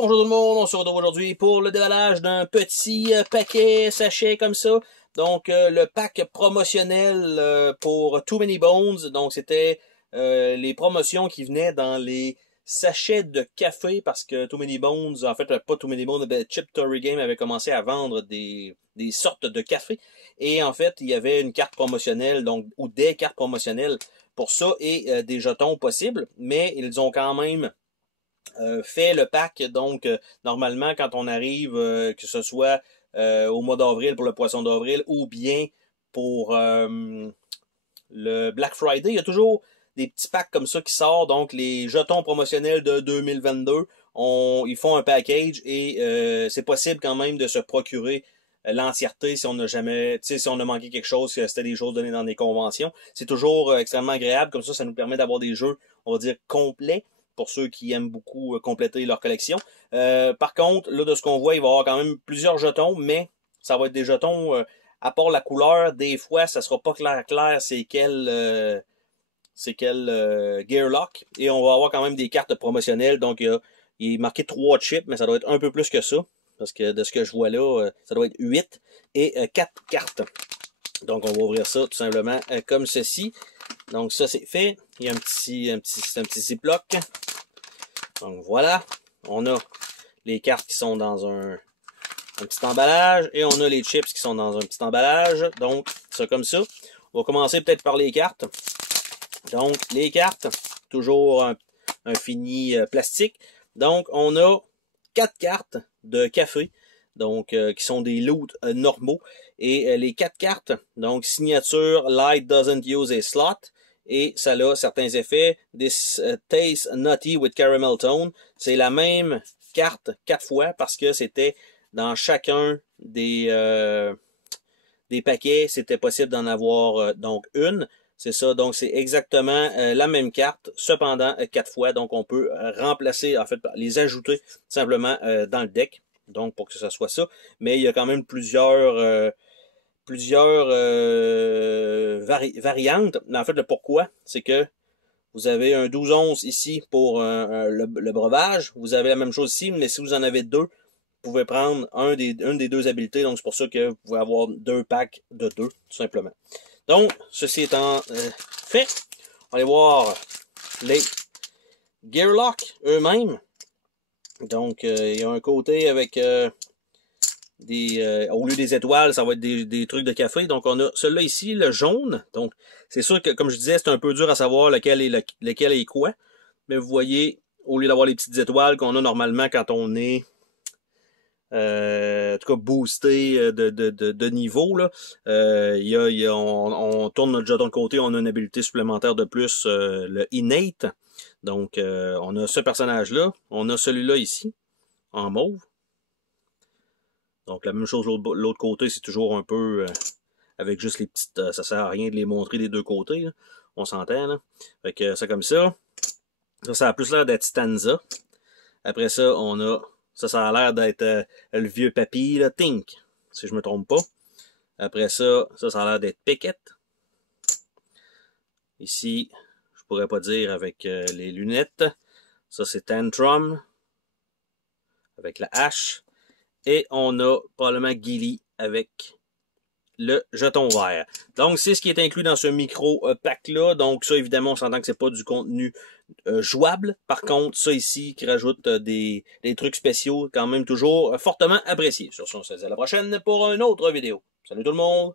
Bonjour tout le monde, on se retrouve aujourd'hui pour le déballage d'un petit paquet sachet comme ça. Donc le pack promotionnel pour Too Many Bones. Donc c'était les promotions qui venaient dans les sachets de café parce que Too Many Bones, en fait pas Too Many Bones, mais Chip Theory Game avait commencé à vendre des sortes de café. Et en fait il y avait une carte promotionnelle, donc ou des cartes promotionnelles pour ça et des jetons possibles. Mais ils ont quand même fait le pack, donc normalement quand on arrive, que ce soit au mois d'avril pour le poisson d'avril ou bien pour le Black Friday, il y a toujours des petits packs comme ça qui sortent, donc les jetons promotionnels de 2022, ils font un package et c'est possible quand même de se procurer l'entièreté si on n'a jamais, tu sais, si on a manqué quelque chose, si c'était des choses données dans des conventions. C'est toujours extrêmement agréable, comme ça nous permet d'avoir des jeux, on va dire, complets pour ceux qui aiment beaucoup compléter leur collection. Par contre, là, de ce qu'on voit, il va y avoir quand même plusieurs jetons, mais ça va être des jetons, à part la couleur, des fois, ça sera pas clair c'est quel Gearlock. Et on va avoir quand même des cartes promotionnelles, donc il est marqué 3 chips, mais ça doit être un peu plus que ça, parce que de ce que je vois là, ça doit être 8 et 4 cartes. Donc on va ouvrir ça tout simplement comme ceci. Donc ça c'est fait. Il y a un petit ziploc. Donc voilà. On a les cartes qui sont dans un petit emballage et on a les chips qui sont dans un petit emballage. Donc ça comme ça. On va commencer peut-être par les cartes. Donc les cartes, toujours un fini plastique. Donc on a 4 cartes de café. Donc qui sont des loots normaux. Et les 4 cartes, donc signature Light doesn't use a slot. Et ça a certains effets. This tastes nutty with caramel tone. C'est la même carte 4 fois parce que c'était dans chacun des paquets. C'était possible d'en avoir donc une. C'est ça, donc c'est exactement la même carte, cependant 4 fois. Donc on peut remplacer, en fait, les ajouter simplement dans le deck. Donc pour que ce soit ça. Mais il y a quand même plusieurs variantes. Mais en fait, le pourquoi, c'est que vous avez un 12 onces ici pour le breuvage. Vous avez la même chose ici, mais si vous en avez deux, vous pouvez prendre une des deux habiletés. Donc, c'est pour ça que vous pouvez avoir 2 packs de 2, tout simplement. Donc, ceci étant fait, on va aller voir les Gearlock eux-mêmes. Donc, il y a un côté avec au lieu des étoiles, ça va être des trucs de café. Donc, on a celui-là ici, le jaune. Donc, c'est sûr que, comme je disais, c'est un peu dur à savoir lequel est quoi. Mais vous voyez, au lieu d'avoir les petites étoiles qu'on a normalement quand on est, en tout cas, boosté de niveau, là, on tourne notre jeton de côté, on a une habilité supplémentaire de plus, le Innate. Donc, on a ce personnage-là. On a celui-là ici, en mauve. Donc la même chose de l'autre côté, c'est toujours un peu avec juste les petites. Ça sert à rien de les montrer des deux côtés. Là. On s'entend là. Fait que ça comme ça. Ça a plus l'air d'être Stanza. Après ça, on a. Ça a l'air d'être le vieux papy, là, Tink, si je me trompe pas. Après ça, ça a l'air d'être Pickett. Ici, je pourrais pas dire avec les lunettes. Ça, c'est Tantrum. Avec la hache. Et on a probablement Gilly avec le jeton vert. Donc, c'est ce qui est inclus dans ce micro-pack-là. Donc, ça, évidemment, on s'entend que c'est pas du contenu jouable. Par contre, ça ici, qui rajoute des trucs spéciaux, quand même toujours fortement appréciés. Sur ce, on se dit à la prochaine pour une autre vidéo. Salut tout le monde!